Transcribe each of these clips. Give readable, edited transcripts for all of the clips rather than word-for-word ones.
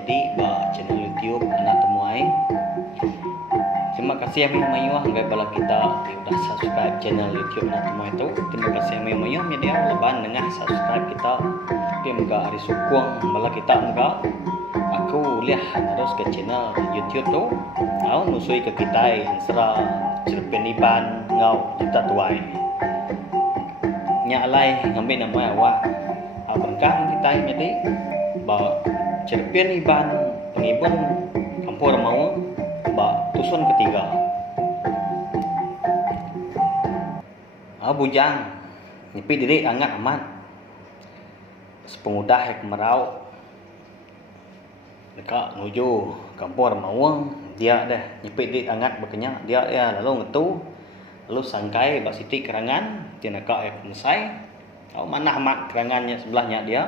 jadi ba channel YouTube anak temuai. Terima kasih kami mayuah hanggai bala kita udah subscribe channel YouTube anak temuai itu. Terima kasih kami mayuah media leban dengan subscribe kita. Oke muka hari sukung bala kita muka aku lihat terus ke channel YouTube tu. Au nusui ke kita sera cerpen iban ngau kita tuai. Nya alai ngambil nama awak. Bengkang kita jadi ba cerpen iban pengibun kampur mau ba tusun ketiga. Bujang nyepi diri angat amat. Sepengudah hek merau. Dekat nuju kampur mau dia dah nyepi diri angat berkenyak dia ya lalu ngetu lalu sangkai ba siti kerangan dia nak hek mesai. Mana amat kerangannya sebelahnya dia.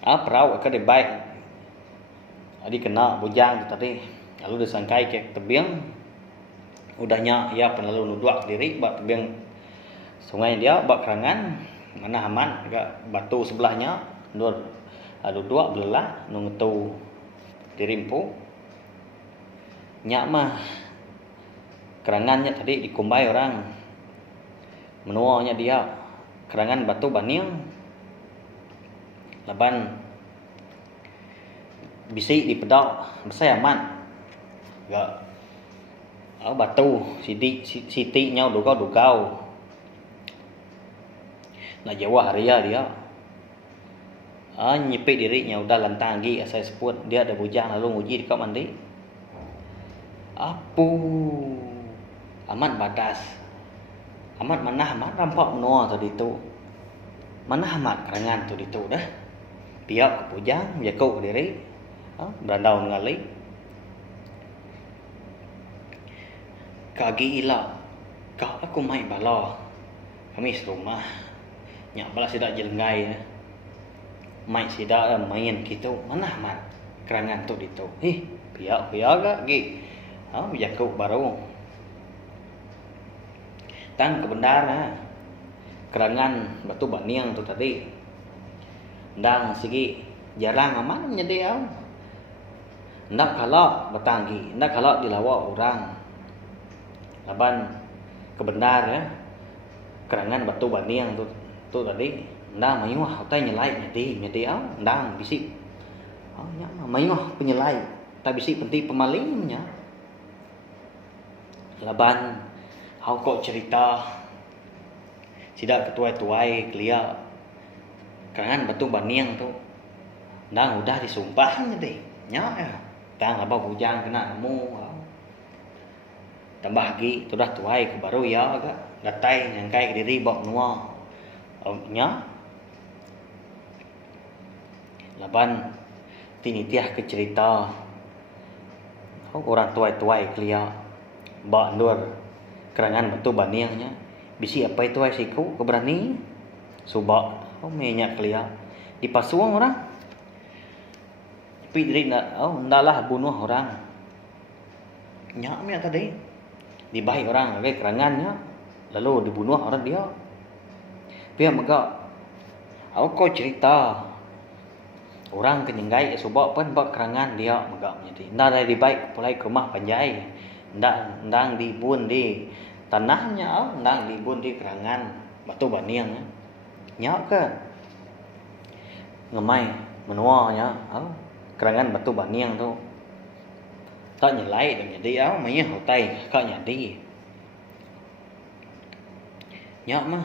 Perau akan dibaik. Adi kena bujang tadi. Lalu disangkai ke tebing. Udahnya ia lalu nuduak diri buat tebing sungai dia buat kerangan. Mana aman batu sebelahnya dua belah nunggu dirimpu. Nyak mah kerangannya tadi dikumbai orang. Menuanya dia kerangan batu baning laban bisi dipedak besar aman gak batu siti nhau dugau na jawa haria dia nyepik dirinya udah lantang lagi asal sebut dia ada bujang lalu nguji dekat mandi aman batas amat mana amat rampak menua tadi tu. Mana amat kerangan tu di tu dah. Piak ke pujang, jakau diri. Berandau ngali. Kagi ila. Kau aku mai bala. Kami serumah. Nyak bala sidak jelengai. Mai sidak main gitu. Mana amat kerangan tu di tu. Piak gak gi. Jakau baru. Tang kebenaran kerangan batu baniang tu tadi ndang sigi jarang aman nyedi ndak kalau batanggi ndak kalau dilawa orang laban kebenar kerangan batu baniang tu tadi ndang mayuah utai nyelai nyedi ndang bisik nya mayuah penyelai ta bisik penting pemalingnya laban Hau kok cerita sidak ketuai-tuai kelia kerangan batu baniang tu ndang udah disumpah deh nya tang apa bujang kena nemu tambah lagi tu dah tuai ke baru ya agak datai nyangkai ke diri bok nua nya laban tinitiah ke cerita orang tuai-tuai kelia ba ndur kerangan batu baniangnya bisi apa itu ai siku keberani subak minyak kelia dipasuang orang tapi diri ndalah bunuh orang nyak mi tadi dibahi orang lagi kerangannya lalu dibunuh orang dia pia megak kau cerita orang kenyenggai subak pun bak kerangan dia megak jadi ndak dibaik pulai ke rumah panjai ndang dibun di tanahnya ndang dibun di kerangan batu baniang nyak ke ngemai menuanya kerangan batu baniang tu tak nyelai dan jadi maya hotai kak nyadi nyak mah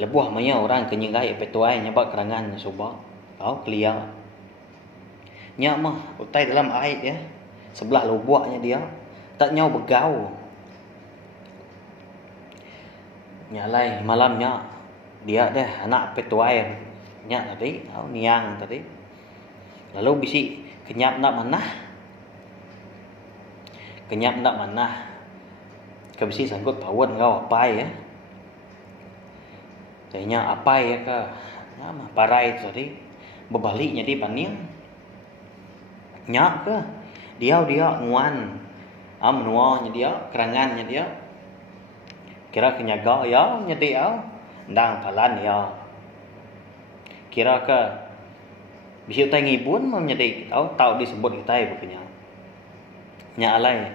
lebuh maya orang kenyenggai petuai nyabak kerangan subak kelia nyak mah hotai dalam air ya sebelah lubuknya dia tak nyau begau. Nyalai malamnya dia dah anak petuai nyak tadi, niang tadi. Lalu bisi kenyap nak mana? Kenyap nak mana? Kebisi sangkut pawon kau apai ya. Tanya apai ya ke? Nama parai tadi berbaliknya di paning. Nyak ke? Dia nguan. Menuanya dia, kerangannya dia. Kira kenyaga ya, nyedi ndang palan ya. Kira ke Bisi utai ngibun mau menjadi tahu disebut kita bukannya. Nya alai.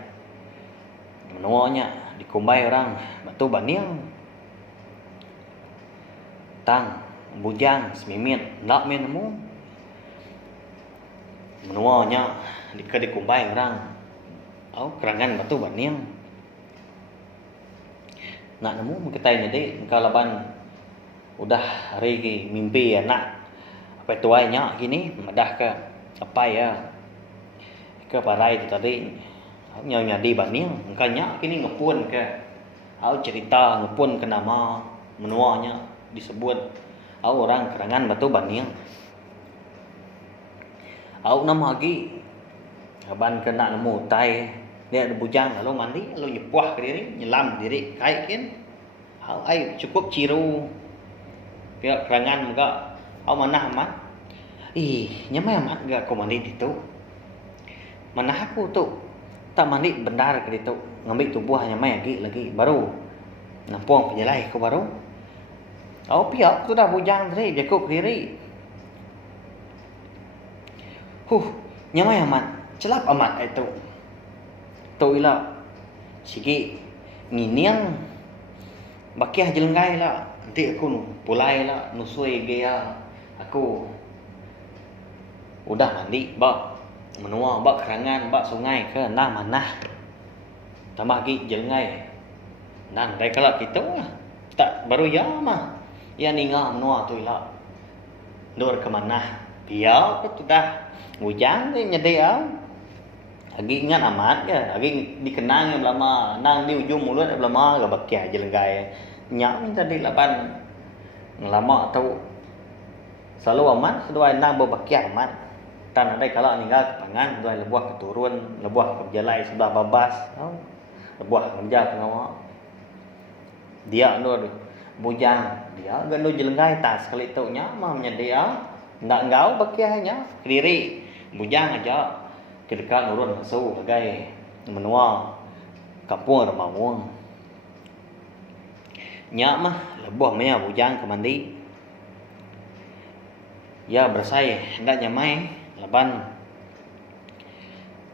Menuanya dikumbai orang batu baniang. Tang bujang semimit nak menemu. Menuanya dikumbai orang. Kerangan batu baniang. Nak nemu kita jadi kalaban udah hari mimpi anak apa tuanya gini madah ke apa ya ke parai itu tadi nyonya di baniang engkanya kini ngepun ke cerita ngepun ke nama menuanya disebut orang kerangan batu baniang nama lagi ban kena nemu tai dia ada bujang lalu mandi lalu nyepuah ke diri nyelam diri kai kin ai cukup ciru pihak kerangan muka manah amat nyamai amat gak aku mandi itu manah aku tuh tak mandi bendar ke itu ngambil tubuh nyamai lagi baru nampung penjelai aku baru pihak tu dah bujang tadi jakuk diri nyamai amat celap amat itu tu ilah sigi nginiang bakiah jelenggai lah nanti aku pulai lah nusui gaya aku udah mandi bak menua bak kerangan bak sungai ke nah manah tambah lagi jelenggai nang dai kalau kita tak baru ya mah ya ninga menua tu ilah dur ke mana dia tu dah bujang ni nyedea lagi ingat amat ke lagi dikenang yang lama nang di ujung mulut lama gak bakia jelenggai nyak tadi lapan lama tahu selalu amat kedua nang berbakia amat tan ada kalau ninggal ke tangan dua lebuah keturun lebuah ke jalai sebelah babas lebuah kerja pengawa dia nur bujang dia ganu jelenggai tas kali tu nya mah dia nak ngau bakiahnya kediri bujang aja kedekat nurun masuk bagai menua kampung Remawang nyak mah lebuh maya bujang ke mandi ya bersai hendak nyamai laban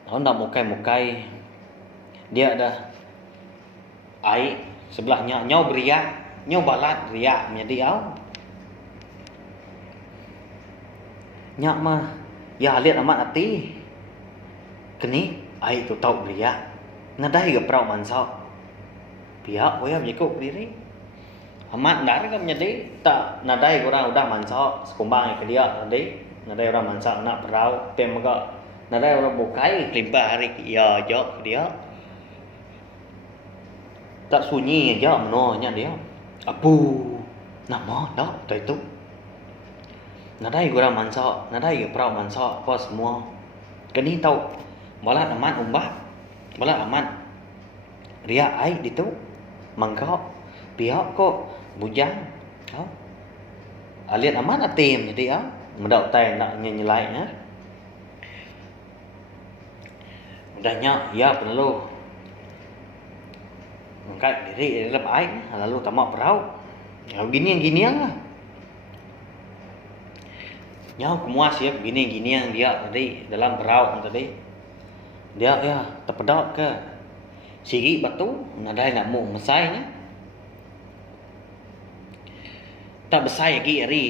hendak mukai dia ada air sebelahnya nyau beriak nyau balat riak menjadi nyak mah ya lihat amat hati kini air tu tau beriak nadai ke perau mansau pihak boya berikut diri amat dar kan menjadi tak nadai orang udah mansau sekumbang ke dia tadi nadai orang mansau nak perau tem juga nadai orang bukai limpah hari ya jok dia tak sunyi aja menonya dia apu nama dak tu itu nadai orang mansau nadai ke perau mansau apa semua kini tahu balat amat umbah balat amat ria ai itu mangkau pihak kok bujang aliat amat atim jadi mendau tai nak nyelai udahnya ya perlu angkat diri dalam air lalu tamak perahu gini-ginian lah nyau kemuas ya gini-ginian dia tadi dalam perahu tadi dia ya terpedak ke sigi batu nadai nak mau mesainya tak besar lagi hari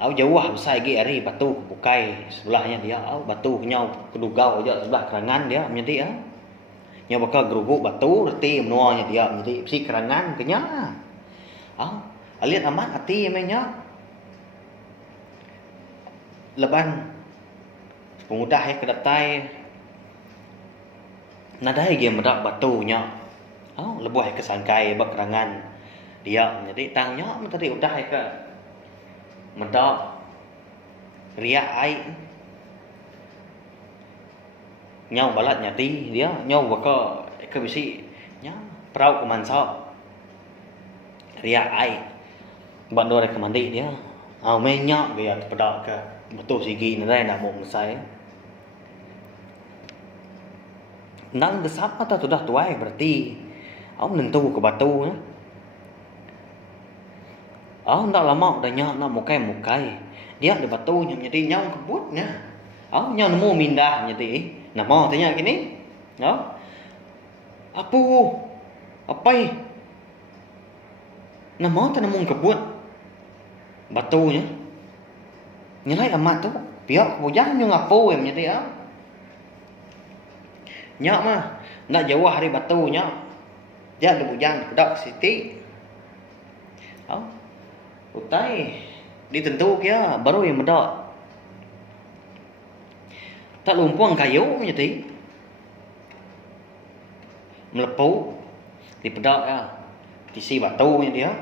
jauh besar lagi hari batu bukai sebelahnya dia batu nyau kedugau aja sebelah kerangan dia menjadi nyau bakal geruguk batu reti menuanya dia menjadi si kerangan kenya aliat amat hati emangnya leban pengudah ya kedatai nadai dia medak batunya lebuh ke sangkai berkerangan dia menjadi tangnya tadi udah ke medak ria ai nhau balat nyati dia nhau bakal ke bisi nya perau ke mansau ria ai bandor ke mandi dia menya dia pedak ke betul sigi nadai nak mau mesai nang desap atau sudah tuai berarti nentu ke batu nya. Ndak lama udah nyak nak mukai Dia ada batunya jadi nyau kebutnya. Nyau nemu mindah jadi namo tanya gini. Apai? Namo nemu kebut batunya. Nyalai amat tu. Pihak bujang nyu ngapo em jadi Nyak mah nak jauh hari batunya. Dia ada bujang budak siti. Utai ditentu kia baru yang medok. Tak lumpuang kayu jadi melepuh di pedak ya. Tisi batunya dia.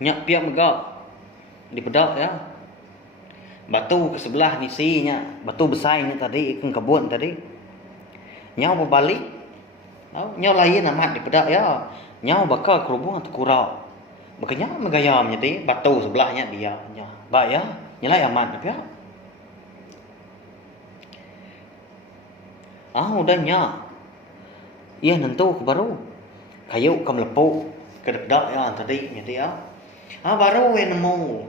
Nyak pihak megak di pedak ya. Batu ke sebelah nisinya, batu besarnya tadi ikan kebun tadi. Nyau berbalik. Nyau lain amat di pedak ya. Nyau bakal kerubung atau kurau. Makanya megayam jadi batu sebelahnya dia. Baik ya, nyalai amat ya. Udah nyak. Iya nentu ke baru. Kayu ke melepuh ke dedak ya tadi jadi ya. Baru nemu.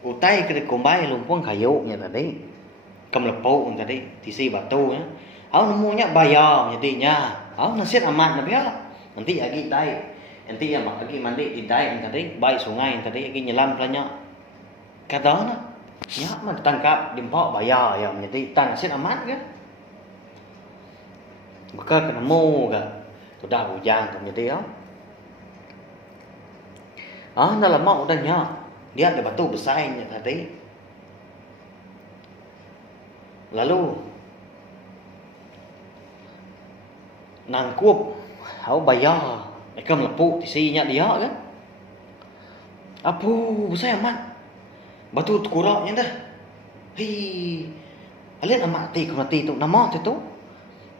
Utai ke kumbai lumpuang kayunya tadi. Kemelepuh tadi tisi batu ya. Nemunya bayam jadinya. Nasit amat ya. Nanti lagi dai. Nanti ya mak lagi mandi di dai tadi, baik sungai tadi lagi nyelam pelanya. Kata na. Ya mah ditangkap di mpok bayar ya jadi tan nasit amat kan. Maka ketemu kan. Sudah hujan tu jadi ya. Dah lama udah nyak. Dia ada batu besarnya tadi. Lalu nangkup bayar. Mereka melepuh tisinya dia kan. Besar amat. Batu kuraknya dah. Alin amat mati tu. Nama tu.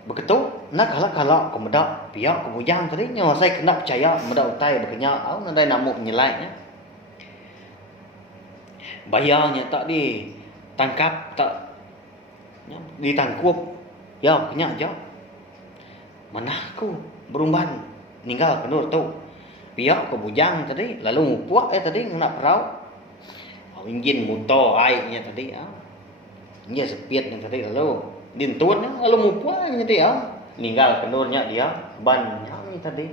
Begitu nak kalau kemedak pihak kebujang tadi nyawa saya kena percaya medak utai berkenyak. Nadai namuk penyelainya. Bayarnya tak ditangkap, tak ditangkup. Ya, penyak je. Mana aku berumban ninggal kenur tu. Pihak kebujang tadi, lalu ngupuak tadi nak perau. Injin motor airnya tadi. Dia sepiatnya tadi lalu dintun lalu ngupuak tadi ninggal kenurnya dia bannya ni tadi.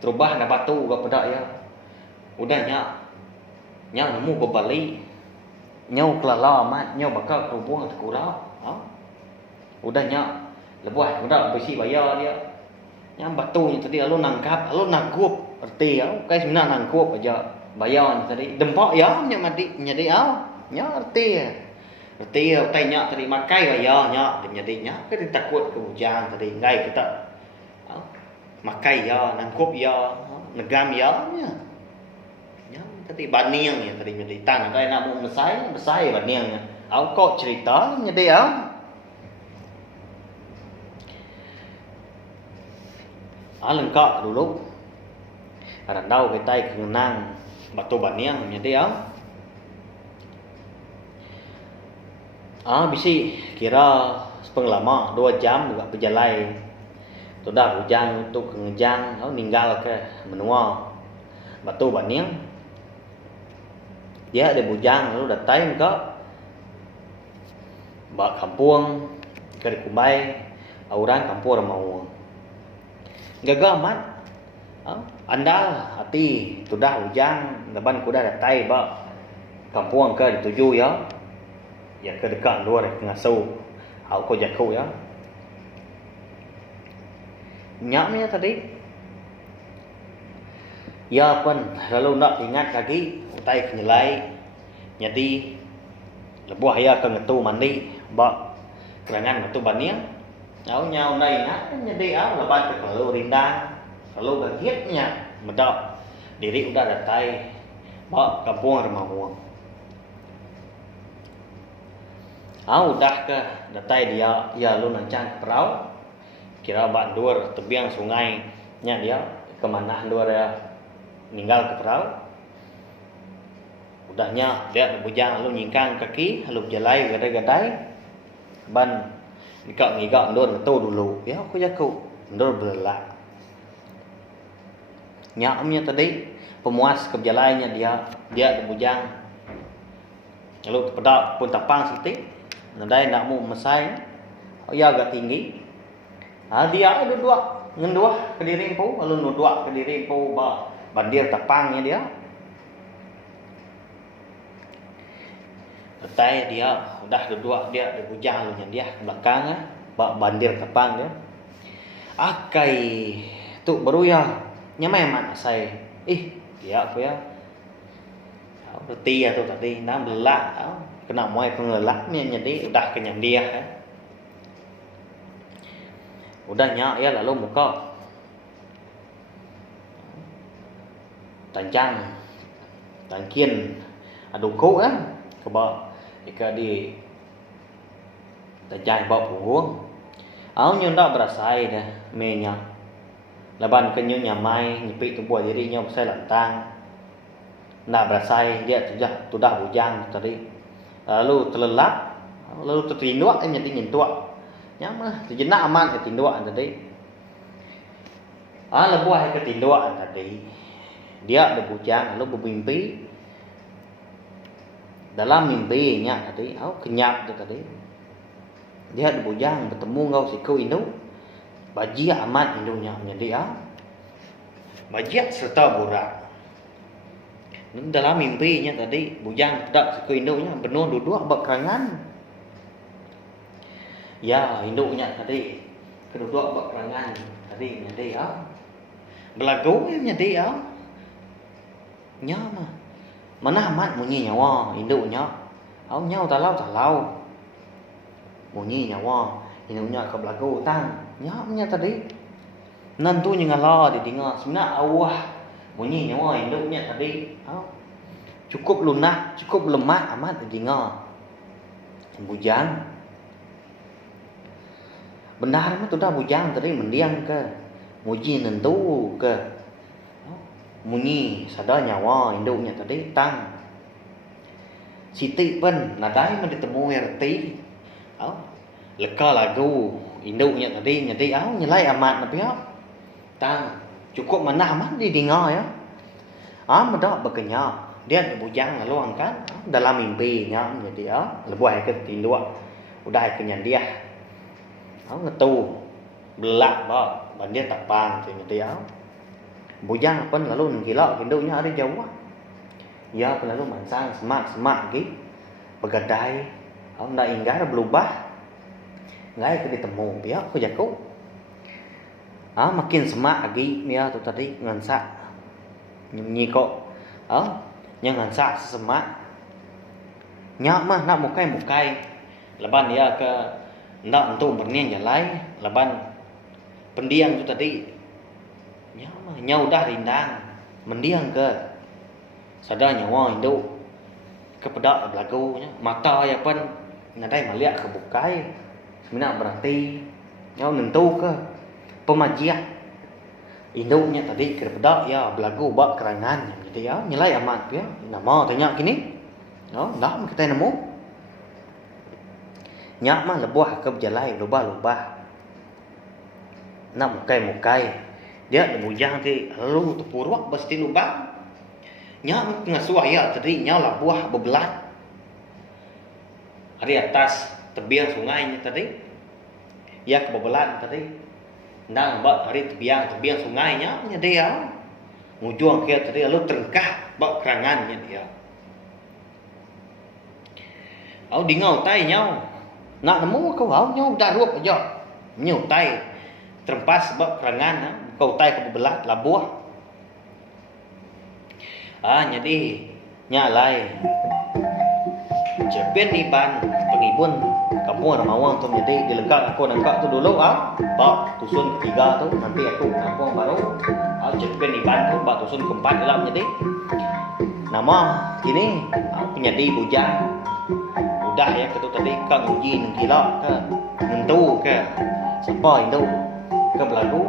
Terubah na batu ke pedak ya. Udahnya Nyau nemu berbalik. Nyau kelala amat. Nyau bakal kerubung atau kurau. Udah nyau lebuah. Udah besi bayar dia. Nyau batunya tadi lalu nangkap. Lalu nangkup. Erti ya. Kai sebenarnya nangkup aja. Bayar tadi. Dempak ya. Nyau mati. Jadi nyau erti ya. Erti ya. Utai nyau tadi makai bayar nyau. Jadi nyau kita takut ke hujan tadi. Ngai kita makai ya. Nangkup ya. Negam ya. Tadi baniang ya tadi jadi tanah kai nak mau besai baniangnya. Kok cerita jadi lengkap dulu. Ada tahu kita kenang batu baniang jadi bisi kira sepeng lama 2 jam juga berjalan. Sudah hujan untuk ngejang ninggal ke menua batu baniang. Dia ada bujang lalu datang ke bak kampung ke kumbai orang kampung mau gagal mat andal hati sudah hujan depan kuda datang bak kampung ke dituju ya ke dekat luar ngasuh ko jaku ya nyaknya tadi ya pun lalu nak ingat lagi utai kenyelai jadi lebuah ya ke ngetu mandi bak kerangan ngetu baniang nhau này jadi lepas ke kalau rindang kalau bagiatnya medak diri udah datai bak kampung Remahuang udah ke datai dia ya lu nancang perahu kira bak dur tebiang sungai nya dia kemana dur ya ninggal ke perahu. Udahnya dia bujang lalu nyingkang kaki lalu berjalan gadai-gadai ban nikak ngigak ndor tu dulu ya aku jaku ndor belak Nyaknya tadi pemuas keberjalannya dia ada bujang. Lalu pedak pun tapang sitik. Nadai nak mu mesai. Ya agak tinggi. Dia ada dua ngenduah ke diri empu, lalu nudua ke diri empu bandir tapangnya dia. Letai dia udah duduk dia ada bujang lu dia ke belakang bandir tapang dia. Akai tu baru ya nyamai mat saya. Dia apa ya? Reti tu tadi nam belak kena muai pengelaknya jadi udah kenyang dia udah nyak ya lalu muka tanjang tangkin aduku keba ika di tanjang bawa punggung nyunda berasai dah menya laban kenyu nyamai nyepik tu buat dirinya besai lantang nak berasai dia sudah bujang tadi lalu terlelap lalu tertinduk jadi nyentuak nyamah terjenak aman ketinduan tadi lebuah ketinduan tadi dia ada bujang lalu bermimpi dalam mimpinya tadi kenyap tu tadi dia ada bujang bertemu ngau siku induk bajia amat induknya menjadi bajia serta borak dalam mimpinya tadi bujang tak siku induknya penuh duduk berkerangan ya induknya tadi keduduk berkerangan tadi menjadi belagu menjadi nyama mana amat bunyi nyawa induknya nyau talau bunyi nyawa induknya ke belagu tang nyamnya tadi nentunya ngalo di dengar sebenarnya awah bunyi nyawa induknya tadi cukup lunak cukup lemah amat di dengar bujang benar mah tu dah bujang tadi mendiang ke muji nentu ke munyi sadar nyawa induknya tadi tang siti pun nadai mah ditemu reti leka lagu induknya tadi nyadi nyelai amat nabi tang cukup mana amat didengar ya medak berkenyak dia bujang lalu angkat dalam mimpinya jadi lebuai ke tinduk udah kenyan dia ngetu belak bandir tapang tu dia bujang pun lalu gila induknya ada jauh ya pun lalu mansang semak gitu begadai ndak inggah berubah ngai ke ditemu dia aku jaku makin semak lagi dia tu tadi ngansak nyi kok yang ngansak semak nyak mah nak mukai leban dia ke ndak untuk bernian jalai leban pendiang tu tadi nyau dah rindang mendiang ke sadar nyawa induk kepedak belagunya mata ya pun nadai maliak ke bukai sebenarnya berarti nyau nentu ke pemajian induknya tadi kepedak ya belagu bak kerangan jadi nilai amat ya nama tanya kini dah kita nemu nyak mah lebuah ke berjalai lubah nak mukai dia bujang ti lalu terpuruk pasti lubang nyak ngasuah ya tadi nyak lah buah bebelat hari atas tebiang sungainya tadi ya kebebelan tadi nang bak hari tebiang sungainya dia ngujung kia tadi lalu terengkah bak kerangannya dia di ngau tai nhau nak nemu kau nhau dah rup aja nyau tai terempas bak kerangan kau tai ke bebelat labuah jadi nyalai Jepen iban pengibun kamu ada mawang tu jadi dilengkap aku nangkap tu dulu pak tusun ketiga tu nanti aku kampung baru Jepen iban tu pak tusun keempat dalam jadi nama kini penyedi bujang udah ya ketu tadi kang uji nengkila ke nentu ke siapa itu ke belagu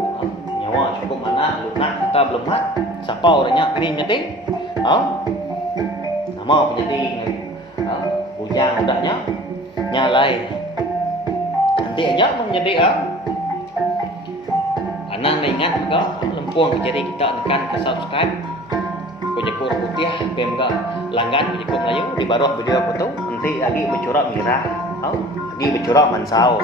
nyawa cukup mana lunak kita belum mat siapa orangnya kini nyedi nama penyedi bujang udahnya nyalai nanti aja menjadi anang ingat ke kampung, jadi kita tekan ke subscribe Kujeko Putih, pemga langgan Kujeko Melayu di bawah video aku tu. Nanti lagi bercorak merah, lagi bercorak mansau.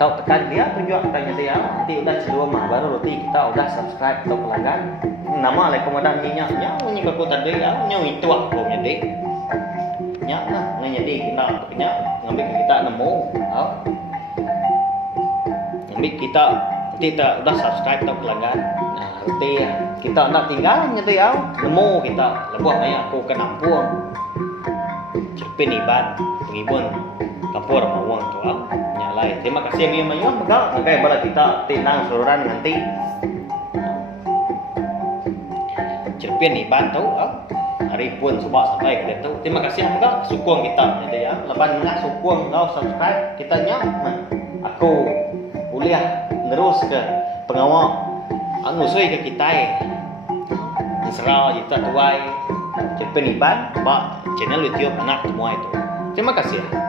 Tahu tekan dia tunjuk tanya dia, nanti udah kedua mah baru nanti kita udah subscribe atau pelanggan. Nama rekomendasi minyak punya aku tadi nya itu aku jadi. Nya lah jadi kita punya ngambil kita nemu, ngambil kita udah subscribe atau pelanggan. Nah, nanti kita nak tinggal jadi nemu kita lebuh banyak aku ke Nampung. Cerpin iban pengibun kampur mawang tu nyalai. Terima kasih yang mayu megak sampai bala kita tenang seluruhan nanti. Cerpin iban tu hari pun sebab sampai ke tu. Terima kasih yang megak sukung kita jadi leban nak sukung kau subscribe kita aku kuliah terus ke pengawal nusui ke kita Israel kita tuai Cerpin iban bak channel YouTube anak semua itu. Terima kasih.